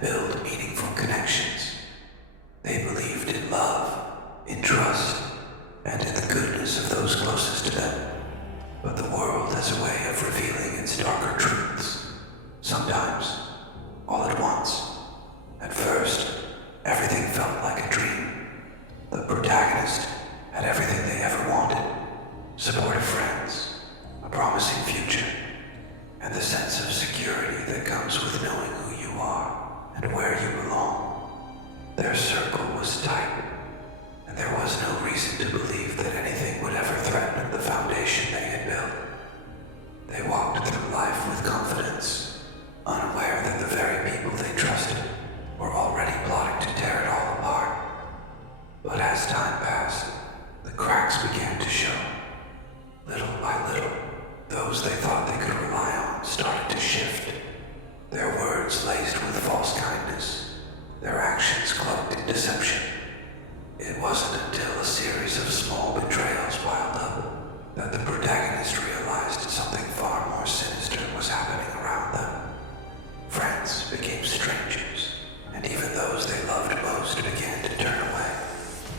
and build meaningful connections. They believed in love, in trust, and in the goodness of those closest to them. But the world has a way of revealing its darker truths. Sometimes, all at once. At first, everything felt like a dream. The protagonist had everything they ever wanted. Supportive friends, a promising future, and the sense of security that comes with knowing who you are and where you belong. Their circle was tight, and there was no reason to believe that anything would ever threaten the foundation they had built. They walked through life with confidence, unaware that the very people they trusted were already plotting to tear it all apart. But as time passed, the cracks began to show. Little by little, those they thought they could rely on started to shift. Their words laced with false kindness, their actions cloaked in deception. It wasn't until a series of small betrayals piled up that the protagonist realized something far more sinister was happening around them. Friends became strangers, and even those they loved most began to turn away,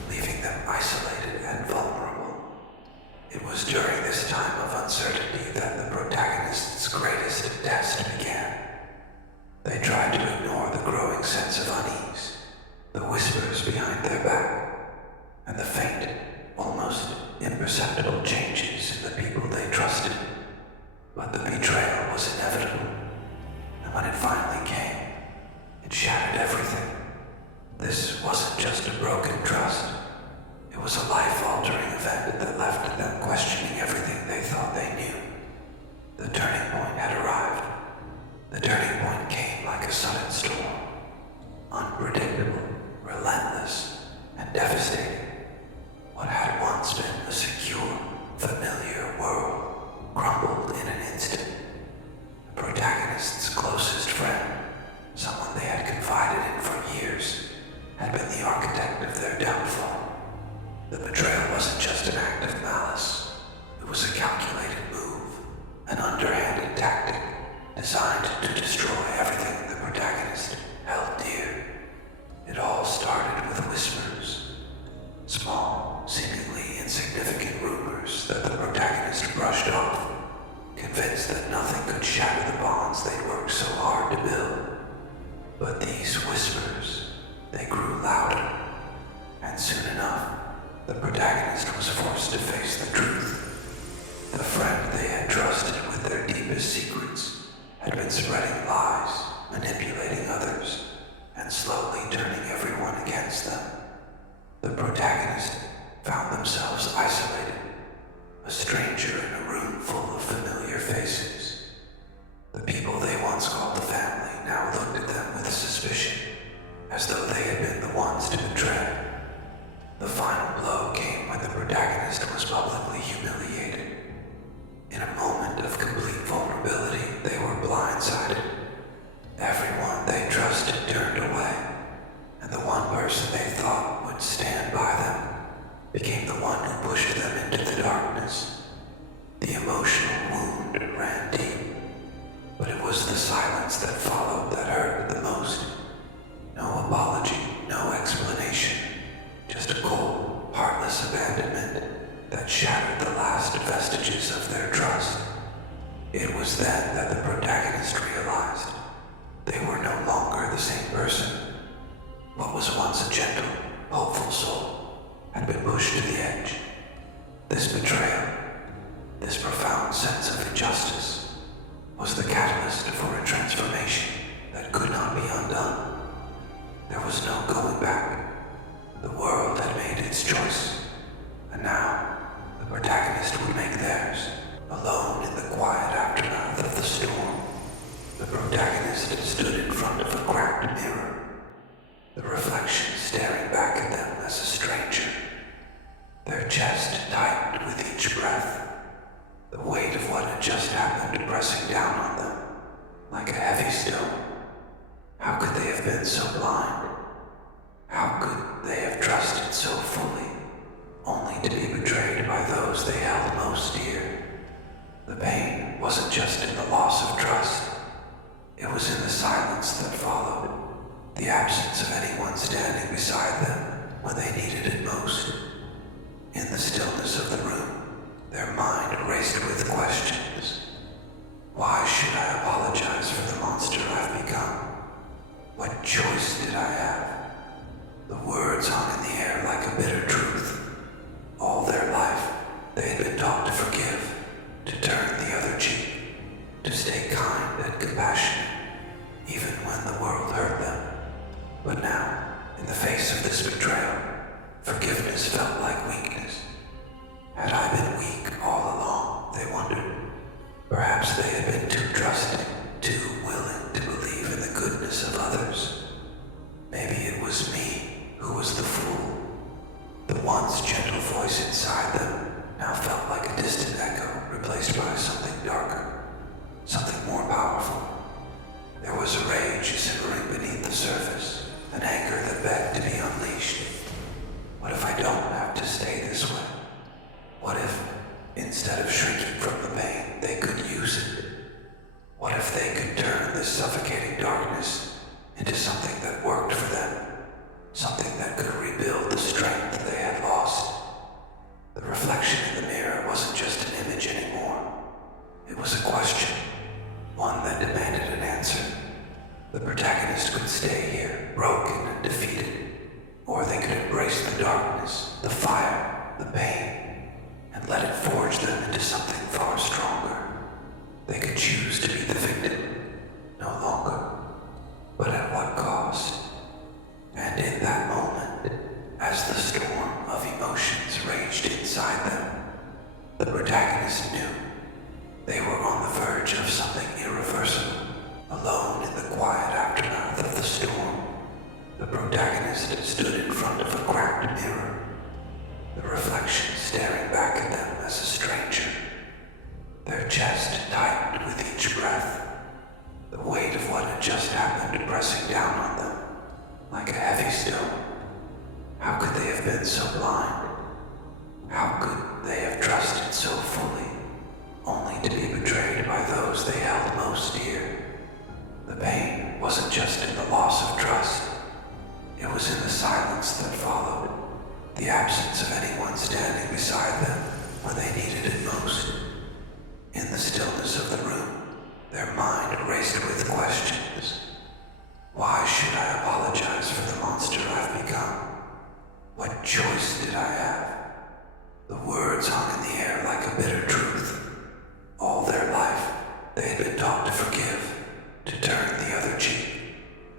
leaving them isolated and vulnerable. It was during this time of uncertainty that the protagonist's greatest test began. They tried to ignore the growing sense of unease, the whispers behind their back, and the faint, almost imperceptible changes in the people they trusted. But the betrayal was inevitable, and when it finally came, it shattered everything. This wasn't just a broken trust. It was a life-altering event that left them questioning everything they thought they knew. The turning point had arrived. The turning point came like a sudden storm. Unpredictable, relentless, and devastating. What had once been a secure, familiar world crumbled in an instant. The protagonist's closest friend, someone they had confided in for years, had been the architect of their downfall. The betrayal wasn't just an act of malice. It was a calculated move, an underhanded tactic designed to destroy everything the protagonist held dear. It all started with whispers, small, seemingly insignificant rumors that the protagonist brushed off, convinced that nothing could shatter the bonds they'd worked so hard to build. But these whispers, they grew louder, and soon enough, the protagonist was forced to face the truth. The friend they had trusted with their deepest secrets had been spreading lies, manipulating others, and slowly turning everyone against them. The protagonist found themselves isolated, a stranger in a room full of familiar faces. The people they once called the family now looked at them with suspicion, as though they had been the ones to betray. The final blow came when the protagonist was publicly humiliated. In a moment of complete vulnerability, they were blindsided. Everyone they trusted turned away, and the one person they thought would stand by them became the one who pushed them into the darkness. The emotional wound ran deep, but it was the silence that followed that hurt the most. No apology, no explanation. Just a cold, heartless abandonment that shattered the last vestiges of their trust. It was then that the protagonist realized they were no longer the same person. What was once a gentle, hopeful soul had been pushed to the edge. This betrayal, this profound sense of injustice, was the catalyst for a transformation that could not be undone. There was no going back. The world had made its choice, and now the protagonist would make theirs, alone in the quiet aftermath of the storm. The protagonist stood in front of a cracked mirror, the reflection staring back at them as a stranger. Their chest tightened with each breath, the weight of what had just happened pressing down on them like a heavy stone. How could they have been so blind? How could they have trusted so fully, only to be betrayed by those they held most dear? The pain wasn't just in the loss of trust. It was in the silence that followed, the absence of anyone standing beside them when they needed it most. In the stillness of the room, their mind raced with questions. Why should I apologize for the monster I've become? What choice did I have? The words hung in the air like a bitter truth. All their life, they had been taught to forgive, to turn the other cheek, to stay kind and compassionate, even when the world hurt them. But now, in the face of this betrayal, forgiveness felt like weakness. Had I been weak all along, they wondered? Perhaps they had been too trusting, too willing to believe in the goodness of others. Maybe it was me who was the fool. The once gentle voice inside them now felt like a distant echo replaced by something darker, something more powerful. There was a rage simmering beneath the surface, an anger that begged to be unleashed. What if I don't have to stay this way? What if, instead of shrinking from the pain, they could use it? What if they could turn this suffocating darkness into something that worked for them? Something that could rebuild the strength they had lost? The reflection in the mirror wasn't just an image anymore. It was a question, one that demanded an answer. The protagonist could stay here, broken and defeated, or they could embrace the darkness, the fire, the pain, and let it forge them into something far stronger. They could choose to be the victim, no longer. But at what cost? And in that moment, as the storm of emotions raged inside them, the protagonist knew they were on the verge of something irreversible. Alone in the quiet aftermath of the storm, the protagonist stood in front of a cracked mirror, the reflection staring back at them as a stranger. Their chest tightened with each breath, the weight of what had just happened pressing down on them like a heavy stone. How could they have been so blind? How could they have trusted so fully, only to be betrayed by those they held most dear? The pain wasn't just in the loss of trust. It was in the silence that followed, the absence of anyone standing beside them when they needed it most. In the stillness of the room, their mind raced with questions. Why should I apologize for the monster I've become? What choice did I have? The words hung in the air like a bitter truth. All their life, they had been taught to forgive, to turn the other cheek,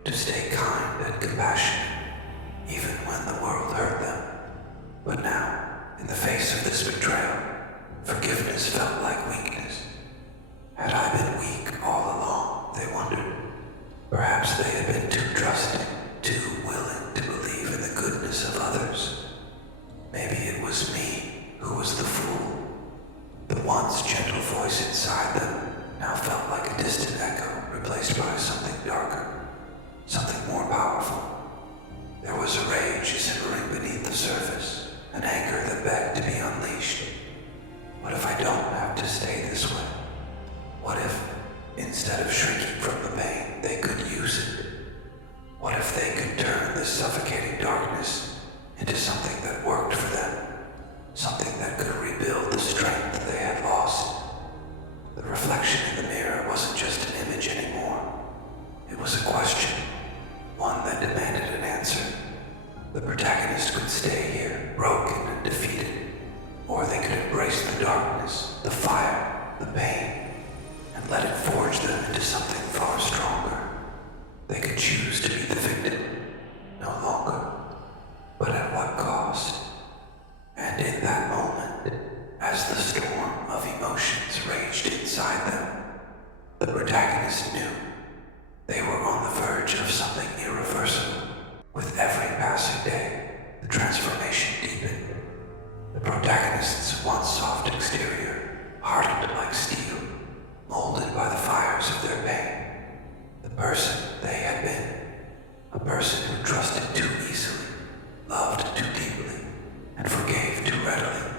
to stay kind and compassionate, even when the world hurt them. But now, in the face of this betrayal, forgiveness felt like weakness. Had I been weak all along, they wondered? Perhaps they had been too trusting, too willing to believe in the goodness of others. Maybe it was me who was the fool. The once gentle voice inside them now felt like a distant echo replaced by something darker, something more powerful. There was a rage simmering beneath the surface, an anger that begged to be unleashed. What if I don't have to stay this way? What if, instead of shrinking from the pain, they could use it? What if they could turn this suffocating darkness into something that worked for them? Something that could rebuild the strength they had lost? The reflection in the mirror wasn't just an image anymore. It was a question, one that demanded an answer. The protagonist could stay here, broken and defeated, or they could embrace the darkness, the fire, the pain, and let it forge them into something far stronger. They could choose to be the victim, no longer. But at what cost? And in that moment, as the storm of emotions raged inside them, the protagonist knew they were on the verge of something irreversible. With every passing day, the transformation deepened. The protagonist's once soft exterior hardened like steel, molded by the fires of their pain. The person they had been, a person who trusted too easily, loved too deeply, and forgave too readily,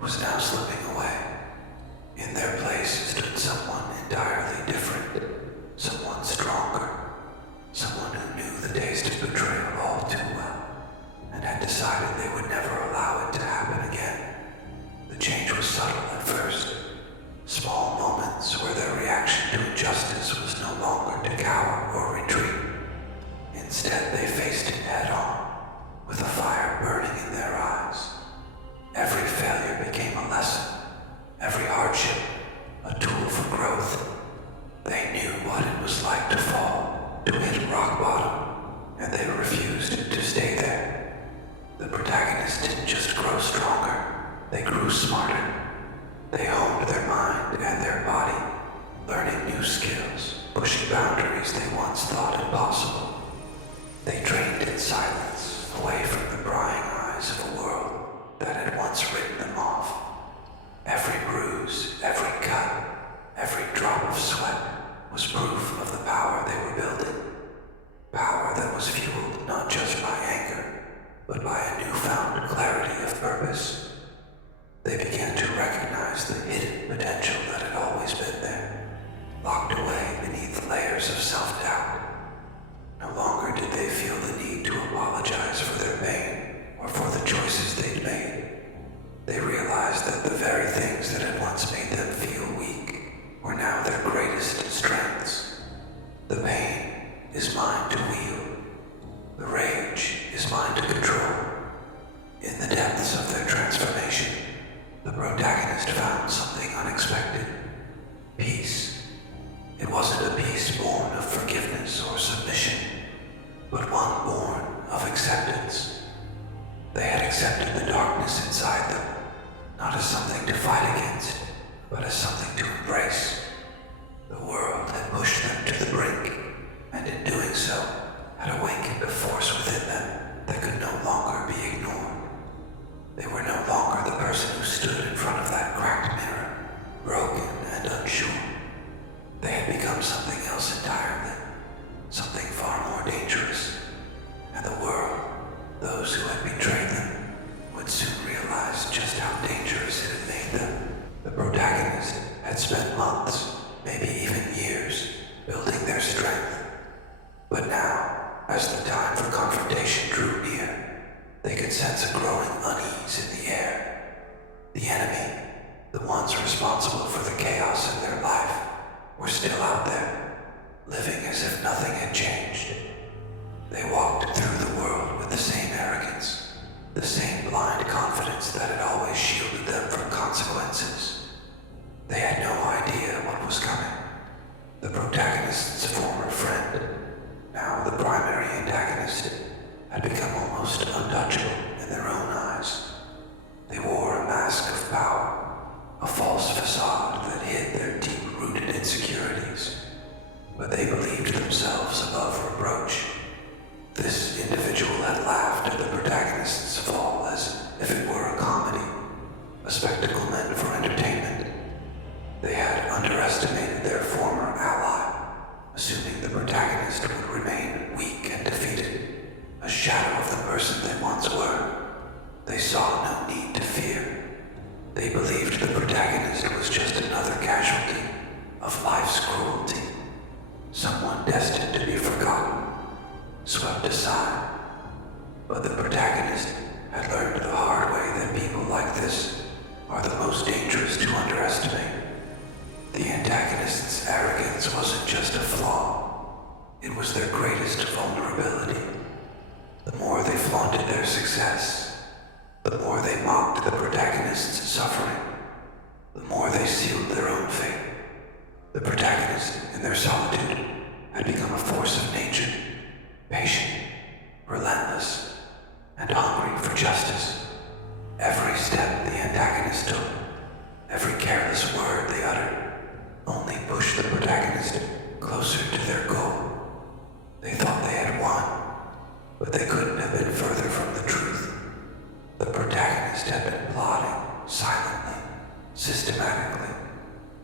was now slipping away. In their place stood someone entirely different, someone stronger, someone who knew the days to Instead, they faced it head on, with a fire burning in their eyes. Every failure became a lesson, every hardship a tool for growth. They knew what it was like to fall, to hit rock bottom, and they refused to stay there. The protagonist didn't just grow stronger, they grew smarter. They honed their mind and their body, learning new skills, pushing boundaries they once thought impossible. They trained in silence, away from the prying eyes of a world that had once written them off. Every bruise, every cut, every drop of sweat was proof of the power they were building. Power that was fueled not just by anger, but by a newfound clarity of purpose. They began to recognize the hidden potential that had always been there, locked away beneath layers of self-doubt. No longer did they feel the need to apologize for their pain or for the choices they'd made. They realized that the very things that had once made them feel weak were now their greatest strengths. The pain is mine to wield. The rage is mine to control. In the depths of their transformation, the protagonist found something unexpected. Peace. It wasn't a peace born of forgiveness or submission, but one born of acceptance. They had accepted the darkness inside them, not as something to fight against, but as something to embrace. The world had pushed them to the brink, and in doing so, had awakened a force within them that could no longer be ignored. They were no longer the person who stood in front of that cracked mirror, broken and unsure. They had become something else entirely, something far more dangerous. And the world, those who had betrayed them, would soon realize just how dangerous it had made them. The protagonist had spent months, maybe even years, building their strength. But now, as the time for confrontation drew near, they could sense a growing unease in the air. The enemy, the ones responsible for the chaos in their life, were still out there, living as if nothing had changed. They walked through the world with the same arrogance, the same blind confidence that had always shielded them from consequences. They had no idea what was coming. The protagonist's former friend, now the primary antagonist, had become almost untouchable in their own eyes. They wore a mask of power, a false facade that hid their deep-rooted insecurities, but they believed themselves above reproach. This individual had laughed at the protagonist's fall as if it were a comedy, a spectacle meant for entertainment. They had underestimated their former ally, assuming the protagonist would remain weak and defeated, a shadow of the person they once were. They saw no need to fear. They believed the protagonist was just another casualty of life's cruelty, someone destined to be forgotten, swept aside. But the protagonist had learned the hard way that people like this are the most dangerous to underestimate. The antagonist's arrogance wasn't just a flaw, it was their greatest vulnerability. The more they flaunted their success, the more they mocked the protagonist's suffering, the more they sealed their own fate. The protagonist, in their solitude, had become a force of nature, patient, relentless, and hungry for justice. Every step the antagonist took, every careless word they uttered, only pushed the protagonist closer to their goal. They thought they had won, but they couldn't have been further from the truth. The protagonist had been plotting silently, systematically,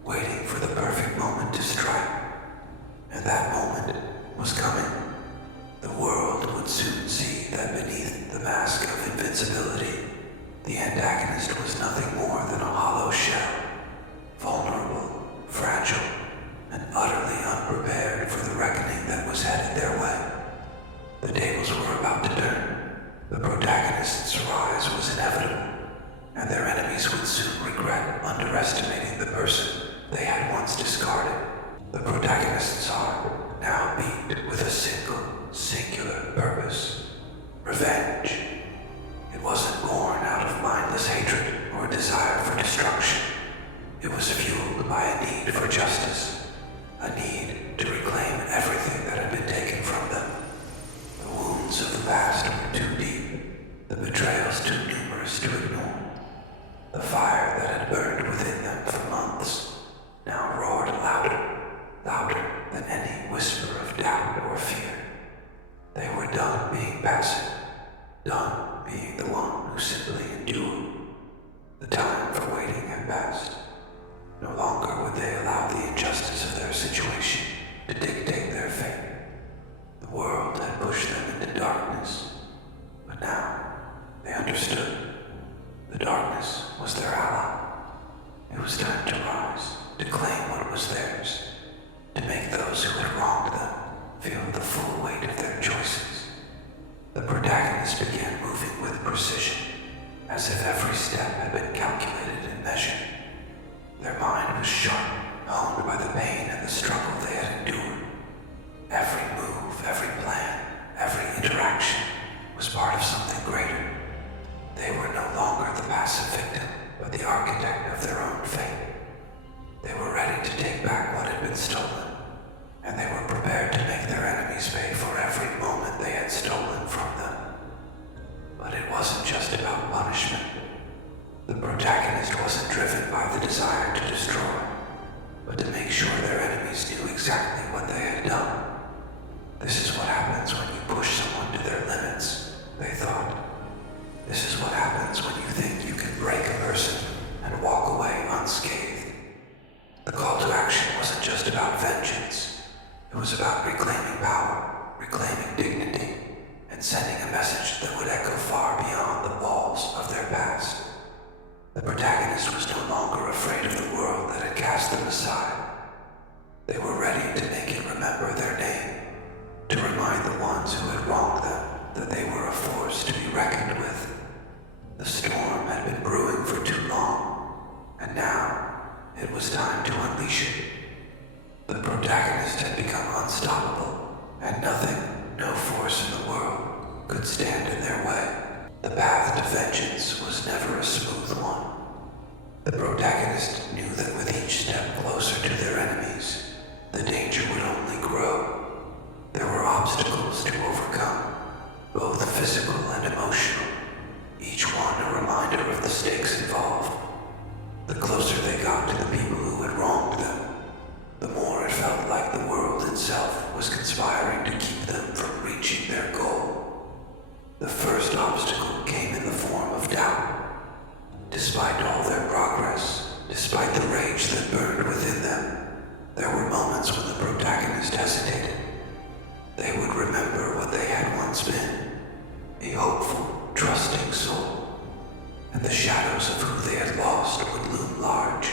waiting for the perfect moment to strike. And that moment was coming. The world would soon see that beneath the mask of invincibility, the antagonist was nothing more than a hollow shell, vulnerable, fragile, and utterly unprepared for the reckoning that was headed their way. The tables were about to turn. The protagonist's rise was inevitable, and their enemies would soon regret underestimating the person they had once discarded. The protagonist's heart now beat with a singular, passing, done being the one who simply endured. The time for waiting had passed. No longer would they allow the injustice of their situation to dictate their fate. The world had pushed them into darkness, but now they understood. The darkness was their ally. It was time to rise, to claim what was theirs, to make those who had wronged them feel the full weight of their choices. The protagonist began moving with precision, as if every step had been calculated and measured. Their mind was sharp, honed by the pain and the struggle they had endured. Every move, every plan, every interaction was part of something greater. They were no longer the passive victim, but the architect of their own fate. They were ready to take back what had been stolen, and they were prepared to make their enemies pay for every moment they had stolen from them. But it wasn't just about punishment. The protagonist wasn't driven by the desire to destroy, but to make sure their enemies knew exactly what they had done. This is what happens when you push someone to their limits, they thought. This is what happens when you think you can break a person and walk away unscathed. The call to action wasn't just about vengeance. It was about reclaiming power, reclaiming dignity, and sending a message that would echo far beyond the walls of their past. The protagonist was no longer afraid of the world that had cast them aside. They were ready to make it remember their name, to remind the ones who had wronged them that they were a force to be reckoned with. The storm had been brewing for too long, and now it was time to unleash it. The protagonist had become unstoppable, and nothing, no force in the world, could stand in their way. The path to vengeance was never a smooth one. The protagonist knew that with each step closer to their enemies, the danger would only grow. There were obstacles to overcome, both physical and emotional, each one a reminder of the stakes involved. The closer they got to the people who had wronged them, the more it felt like the world itself was conspiring to keep them from reaching their goal. The first obstacle came in the form of doubt. Despite all their progress, despite the rage that burned within them, there were moments when the protagonist hesitated. They would remember what they had once been, a hopeful, trusting soul, and the shadows of who they had lost would loom large.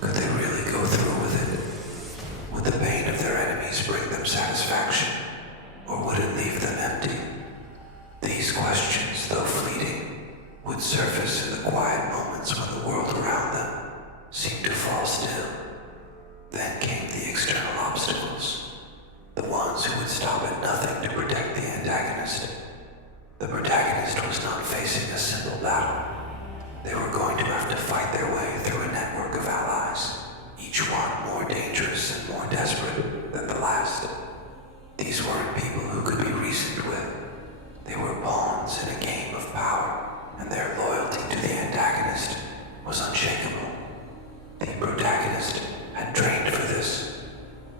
Could they really go through with it? Would the pain of their enemies bring them satisfaction, or would it leave them empty? These questions, though fleeting, would surface in the quiet moments when the world around them seemed to fall still. Then came the external obstacles, the ones who would stop at nothing to protect the antagonist. The protagonist was not facing a simple battle. They were going to have to fight their way through a network of allies, each one more dangerous and more desperate than the last. These weren't people who could be reasoned with. They were pawns in a game of power, and their loyalty to the antagonist was unshakable. The protagonist had trained for this,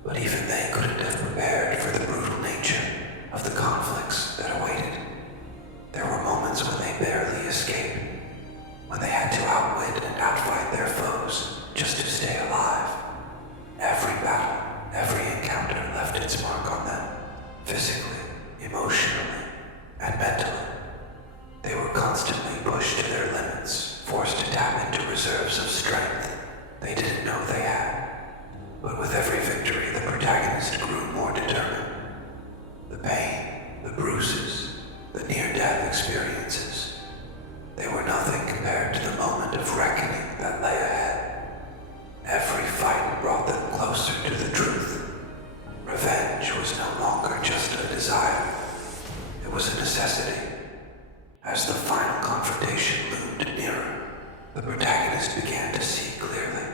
but even they couldn't have prepared for the brutal nature of the conflicts that awaited. There were moments when they barely escaped, when they had to outwit and outfight their foes just to stay alive. Every battle, every encounter left its mark on them, physically, emotionally, and mentally. They were constantly pushed to their limits, forced to tap into reserves of strength they didn't know they had. But with every victory, the protagonist grew more determined. The pain, the bruises, the near-death experiences, they were nothing compared to the moment of reckoning that lay ahead. Every fight brought them closer to the truth. Revenge was no longer just a desire. It was a necessity. As the final confrontation loomed nearer, the protagonist began to see clearly.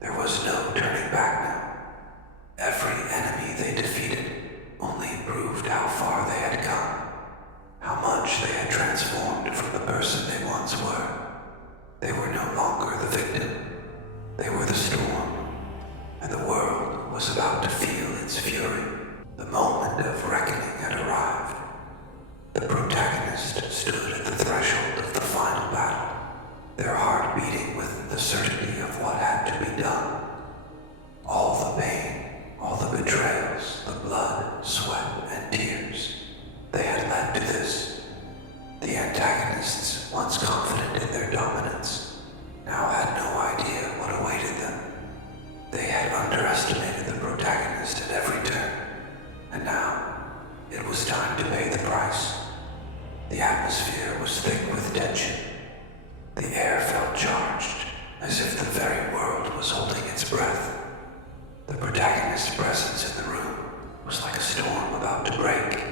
There was no turning back now. Every enemy they defeated only proved how far they had come, how much they had transformed from the person they once were. They were no longer the victim. They were the storm, and the world was about to feel its fury. The moment of reckoning had arrived. blood, sweat, and tears. They had led to this. The antagonists, once confident in their dominance, now had no idea what awaited them. They had underestimated the protagonist at every turn, and now it was time to pay the price. The atmosphere was thick with tension. The air felt charged, as if the very world was holding its breath. The protagonist's presence in the room was like a storm about to break,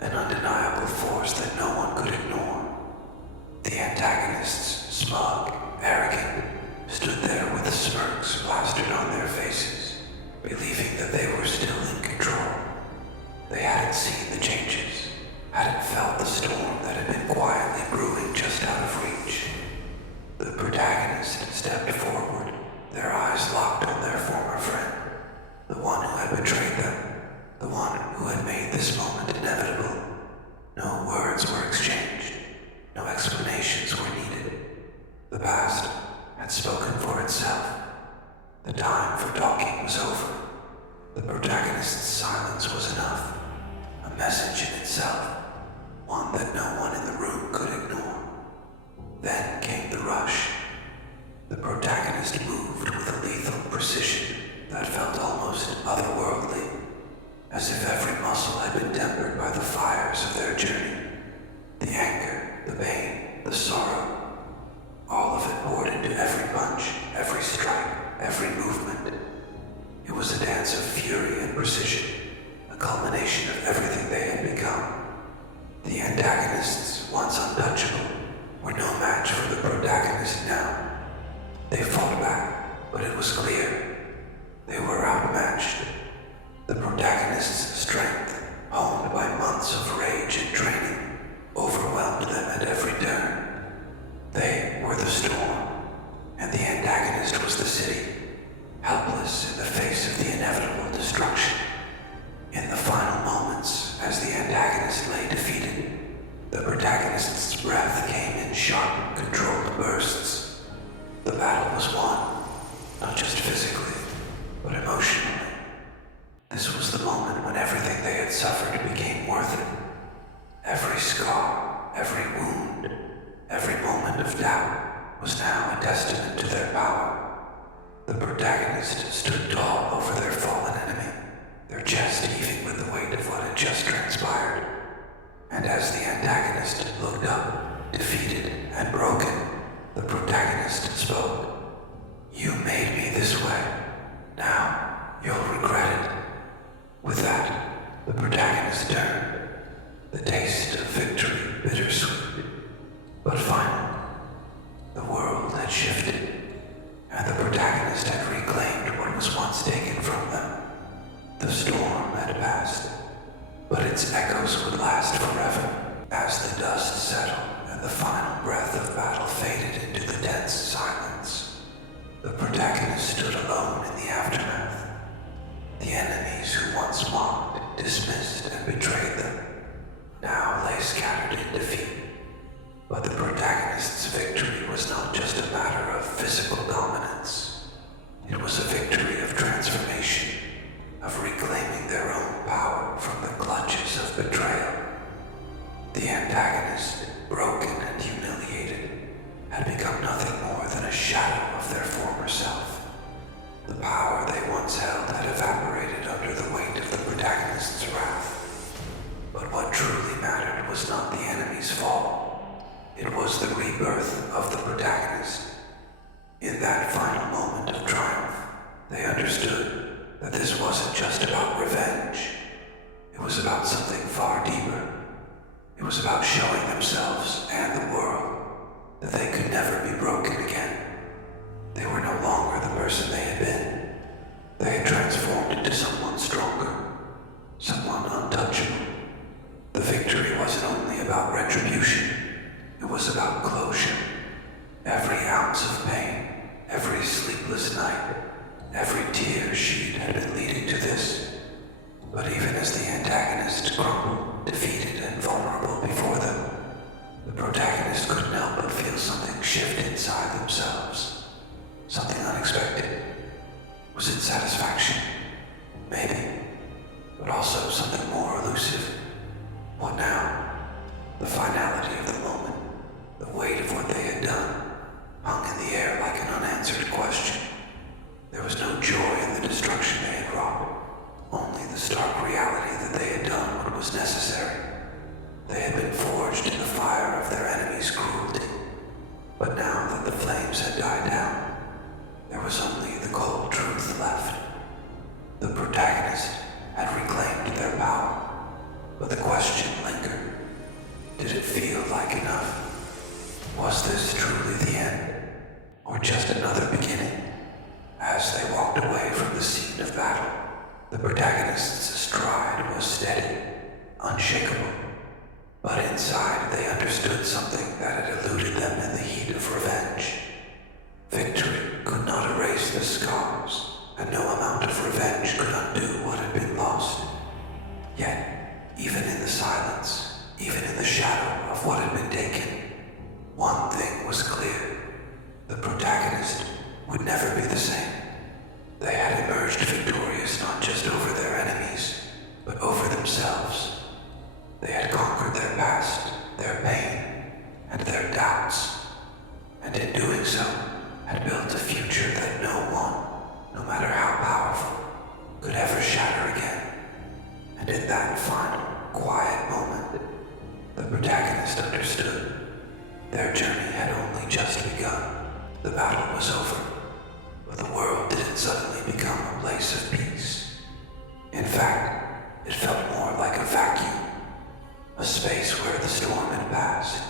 an undeniable force that no one could ignore. The antagonists, smug, arrogant, stood there with smirks plastered on their faces, believing that they were still in control. They hadn't seen the changes, hadn't felt the storm that had been quietly brewing just out of reach. The protagonist stepped forward, their eyes locked on their former friend, the one who had betrayed them, the one who had made this moment inevitable. No words were exchanged, no explanations were needed. The past had spoken for itself. The time for talking was over. The protagonist's silence was enough, a message in itself, one that no one in the room could ignore. Then came the rush. The protagonist moved with a lethal precision that felt almost otherworldly, as if every muscle had been tempered by the fires of their journey. The anger, the pain, the sorrow, all of it poured into every punch, every strike, every movement. It was a dance of fury and precision, a culmination of everything they had become. The antagonists, once untouchable, were no match for the protagonist now. They fought back, but it was clear they were outmatched. The protagonist's strength, honed by months of rage and training, overwhelmed them at every turn. They were the storm, and the antagonist was the city, helpless in the face of the inevitable destruction. In the final moments, as the antagonist lay defeated, the protagonist's breath came in sharp, controlled bursts. The battle was won, not just physically, but emotionally. This was the moment when everything they had suffered became worth it. Every scar, every wound, every moment of doubt was now a testament to their power. The protagonist stood tall over their fallen enemy, their chest heaving with the weight of what had just transpired. And as the antagonist looked up, defeated and broken, the protagonist spoke. "You made me this way. Now, you'll regret it." With that, the protagonist turned, the taste of victory bittersweet. But finally, the world had shifted, and the protagonist had reclaimed what was once taken from them. The storm had passed, but its echoes would last forever. As the dust settled and the final breath of battle faded into the dense silence, the protagonist stood alone in the aftermath. The enemies who once mocked, dismissed, and betrayed them now lay scattered in defeat. But the protagonist's victory was not just a matter of physical dominance. It was a victory of transformation, of reclaiming their own power from the clutches of betrayal. The antagonist, broken and humiliated, had become nothing more than a shadow of their former self. The power they once held had evaporated under the weight of the protagonist's wrath. But what truly mattered was not the enemy's fall. It was the rebirth of the protagonist. In that final moment of triumph, they understood that this wasn't just about revenge. It was about something far deeper. It was about showing themselves and the world that they could never be broken again. They were no longer the person they had been. They had transformed into someone stronger, someone untouchable. The victory wasn't only about retribution, it was about closure. Every ounce of pain, every sleepless night, every tear shed had been leading to this. But even as the antagonist crumbled, defeated and vulnerable before them, the protagonist couldn't help but feel something shift inside themselves. Something unexpected. Was it satisfaction? Maybe. But also something more elusive. What now? The finality of the moment, the weight of what they had done, hung in the air like an unanswered question. There was no joy in the destruction they had wrought, only the stark reality that they had done what was necessary. They had been forged in the fire of their enemies' cruelty, but now that the flames had died down, there was only the cold truth left. The protagonist had reclaimed their power, but the question lingered. Did it feel like enough? Was this truly the end, or just another beginning? As they walked away from the scene of battle, the protagonist's stride was steady, unshakable. But inside they understood something that had eluded them in the heat of revenge. Victory could not erase the scars, and no amount of revenge could undo what had been lost. Yet, even in the silence, even in the shadow of what had been taken, one thing was clear. The protagonist would never be the same. They had emerged victorious not just over their enemies, but over themselves. They had conquered their past, their pain, and their doubts, and in doing so, had built a future that no one, no matter how powerful, could ever shatter again. And in that final, quiet moment, the protagonist understood. Their journey had only just begun. The battle was over, but the world didn't suddenly become a place of peace. In fact, it felt more like a vacuum, a space where the storm had passed,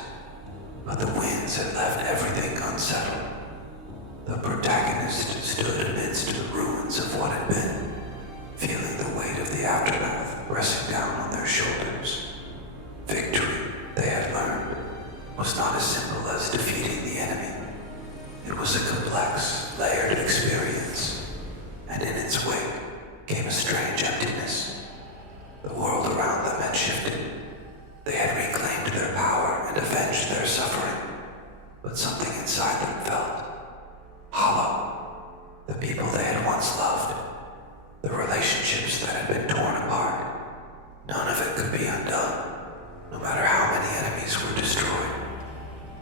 but the winds had left everything unsettled. The protagonist stood amidst the ruins of what had been, feeling the weight of the aftermath pressing down on their shoulders. Victory, they had learned, was not as simple as defeating the enemy. It was a complex, layered experience, and in its wake came a strange emptiness. The world around them had shifted. They had reclaimed their power and avenged their suffering, but something inside them felt hollow. The people they had once loved, the relationships that had been torn apart, none of it could be undone, no matter how many enemies were destroyed.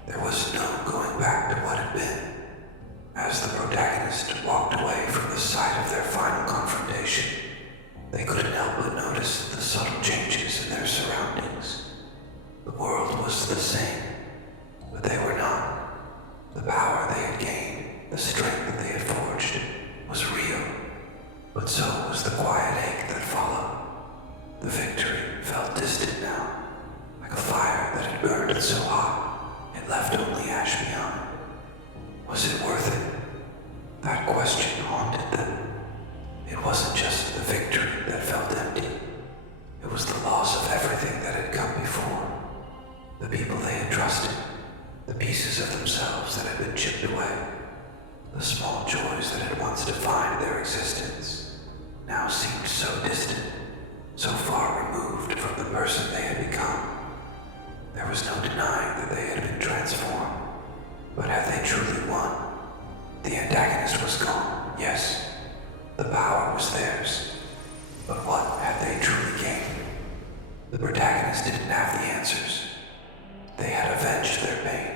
There was no going back to what had been. As the protagonist walked away from the site of their final confrontation, they couldn't help but notice the subtle changes in their surroundings. The world was the same, but they were not. The power they had gained, the strength that they had forged, was real, but so was the quiet ache that followed. The victory felt distant now, like a fire that had burned so hot it left only ash behind. Was it worth it? That question haunted them. It wasn't just the victory that felt empty. It was the loss of everything that had come before. The people they had trusted, the pieces of themselves that had been chipped away, the small joys that had once defined their existence, now seemed so distant, so far removed from the person they had become. There was no denying that they had been transformed, but had they truly won? The antagonist was gone, yes. The power was theirs, but what had they truly gained? The protagonist didn't have the answers. They had avenged their pain,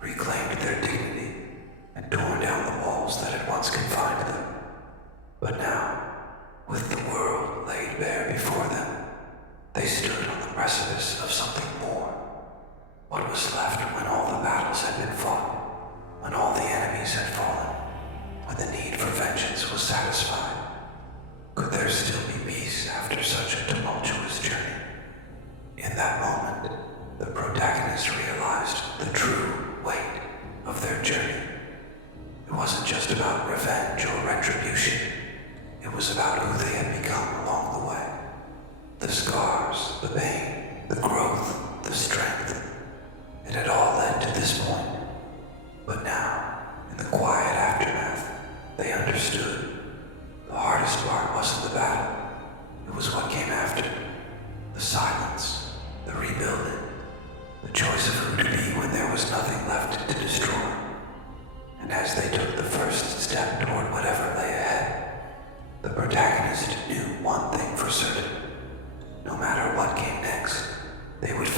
reclaimed their dignity, and torn down the walls that had once confined them. But now, with the world laid bare before them, they stood on the precipice of something more. What was left when all the battles had been fought, when all the enemies had fallen, when the need for vengeance was satisfied? Could there still be peace after such a tumultuous journey? In that moment, the protagonist realized the true weight of their journey. It wasn't just about revenge or retribution. It was about who they had become along the way. The scars, the pain, the growth, the strength. It had all led to this point. But now, in the quiet aftermath, they understood. The hardest part wasn't the battle. It was what came after. The silence, the rebuilding, the choice of who to be when there was nothing left to destroy. And as they took the first step toward whatever lay ahead, the protagonist knew one thing for certain.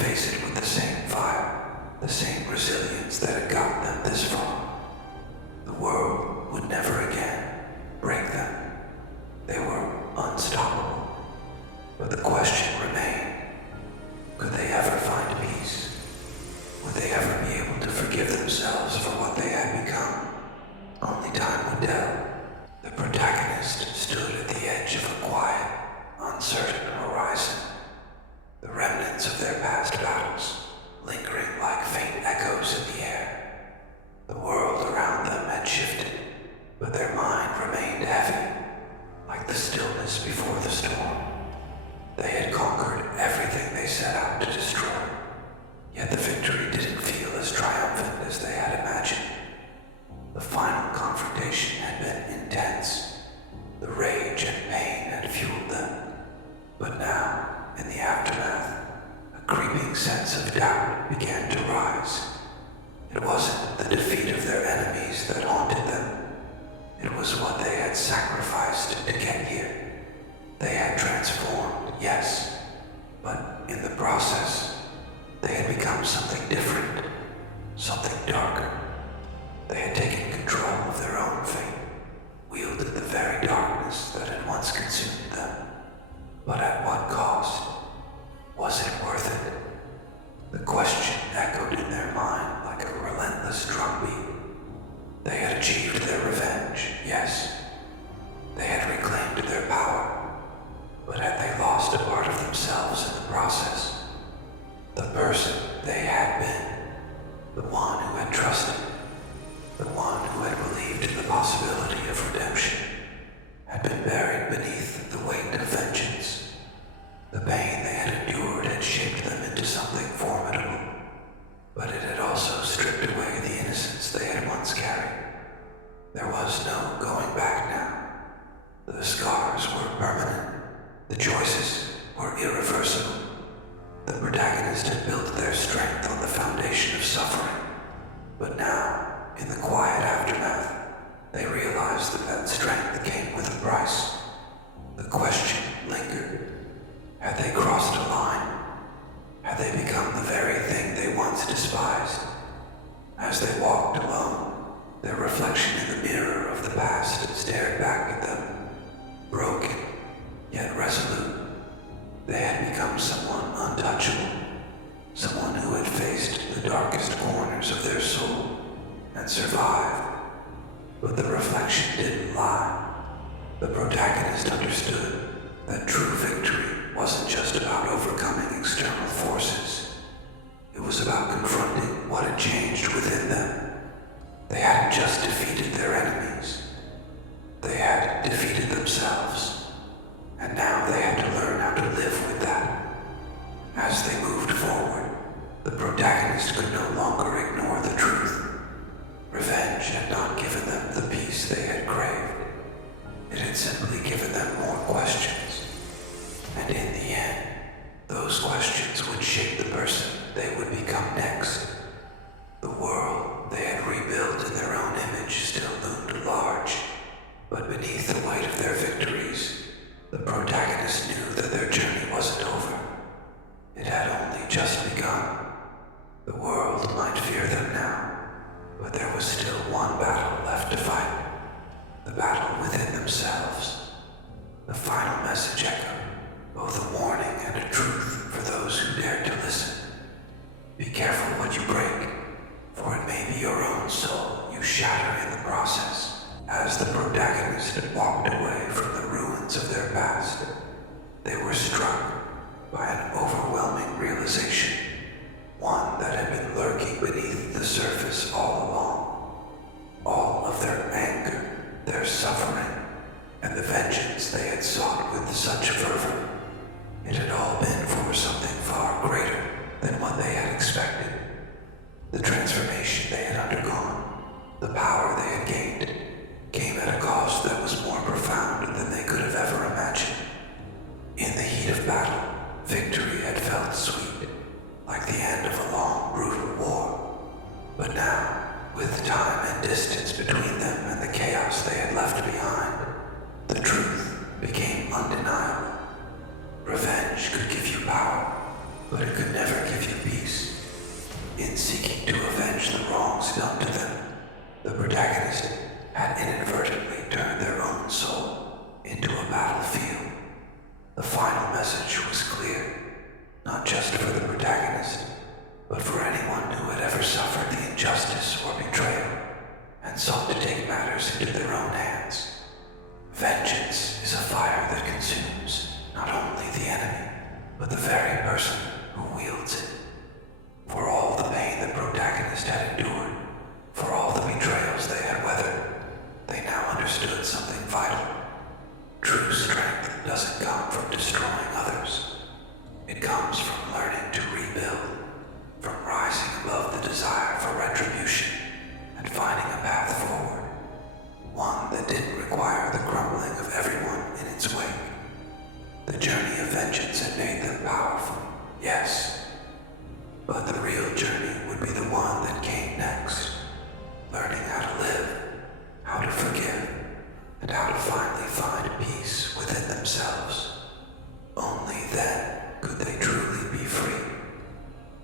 face it with the same fire, the same resilience that had gotten them this far. The world would never again break them. They were unstoppable. But the question remained, could they ever find peace? Would they ever be able to forgive themselves for what they had become? Only time would tell. The protagonist stood at the edge of a quiet, uncertain horizon. The remnants of their past battles lingering like faint echoes in the air. The world around them had shifted, but their mind remained heavy, like the stillness before the storm. They had conquered everything they set out to destroy, yet the victory didn't feel as triumphant as they had imagined. The final confrontation had been intense. The rage and pain had fueled them. But now, in the aftermath, a creeping sense of doubt began to rise. It wasn't the defeat of their enemies that haunted them. It was what they had sacrificed to get here. They had transformed, yes, but in the process, they had become something different, something darker. They had taken control of their own fate, wielded the very darkness that had once consumed them. But at what cost? Was it worth it? The question echoed in their mind like a relentless drumbeat. They had achieved their revenge, yes. They had reclaimed their power. But had they lost a part of themselves in the process? The person they had been, the one who had trusted, the one who had believed in the possibility of redemption, had been buried beneath the weight of vengeance. The pain they had endured had shaped them into something formidable, but it had also stripped away the innocence they had once carried. There was no going back now. The scars were permanent. The choices were irreversible. The protagonist had built their strength on the foundation of suffering, but now, in the quiet aftermath, they realized that strength came with a price. The question lingered. Had they crossed a line? Had they become the very thing they once despised? As they walked alone, their reflection in the mirror of the past stared back at them, broken, yet resolute. They had become someone untouchable, someone who had faced the darkest corners of their soul and survived. But the reflection didn't lie. The protagonist understood that true victory wasn't just about overcoming external forces. It was about confronting what had changed within them. They hadn't just defeated their enemies. They had defeated themselves. And now they had to learn how to live with that. As they moved forward, the protagonist could no longer ignore the truth. Revenge had not given them the peace they had craved. It had simply given them more questions. And in the end, those questions would shape the person they would become next. The world they had rebuilt in their own image still loomed large, but beneath the weight of their victories, the protagonist knew that their journey wasn't over. It had only just begun. The world might fear them now, but there was still one battle left to fight. The battle within themselves. The final message echoed, both a warning and a truth for those who dared to listen. Be careful what you break, for it may be your own soul you shatter in the process. As the protagonist walked away from the ruins of their past, they were struck by an overwhelming realization, one that had been lurking beneath the surface all along. All of their anger, their suffering, and the vengeance they had sought with such fervor, it had all been for something far greater than what they had expected. The transformation they had undergone, the power they had gained, came at a cost that was more profound than they could have ever imagined. In the heat of battle, victory had felt sweet, like the end of a long, brutal war. But now, with time and distance between them and the chaos they had left behind, the truth became undeniable. Revenge could give you power, but it could never give you peace. In seeking to avenge the wrongs done to them, the protagonist had inadvertently turned their own soul into a battlefield. The final message was clear, not just for the protagonist, but for anyone who had ever suffered the injustice or betrayal and sought to take matters into their own hands. Vengeance is a fire that consumes not only the enemy, but the very person who wields it. For all the pain the protagonist had endured, for all the betrayals they had weathered, they now understood something vital. True strength doesn't come from destroying others. It comes from learning to rebuild, from rising above the desire for retribution and finding a path forward, one that didn't require the crumbling of everyone in its wake. The journey of vengeance had made them powerful, yes, but the real journey would be the one that came next, learning how to live, how to forgive, and how to finally find peace within themselves. Only then could they truly be free.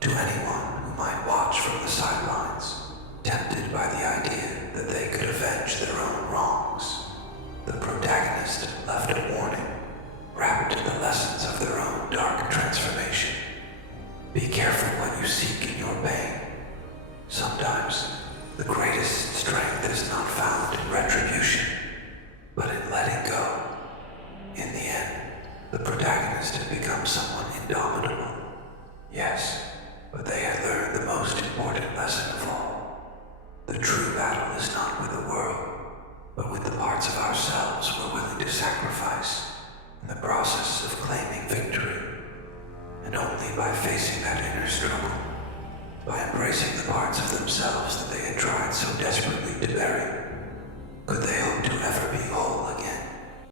To anyone who might watch from the sidelines, tempted by the idea that they could avenge their own wrongs, the protagonist left a warning, wrapped in the lessons of their own dark transformation. Be careful what you seek in your pain. Sometimes the greatest strength is not found in retribution, but in letting go. In the end, the protagonist had become someone indomitable. Yes, but they had learned the most important lesson of all. The true battle is not with the world, but with the parts of ourselves we're willing to sacrifice in the process of claiming victory. And only by facing that inner struggle, by embracing the parts of themselves that they had tried so desperately to bury, could they hope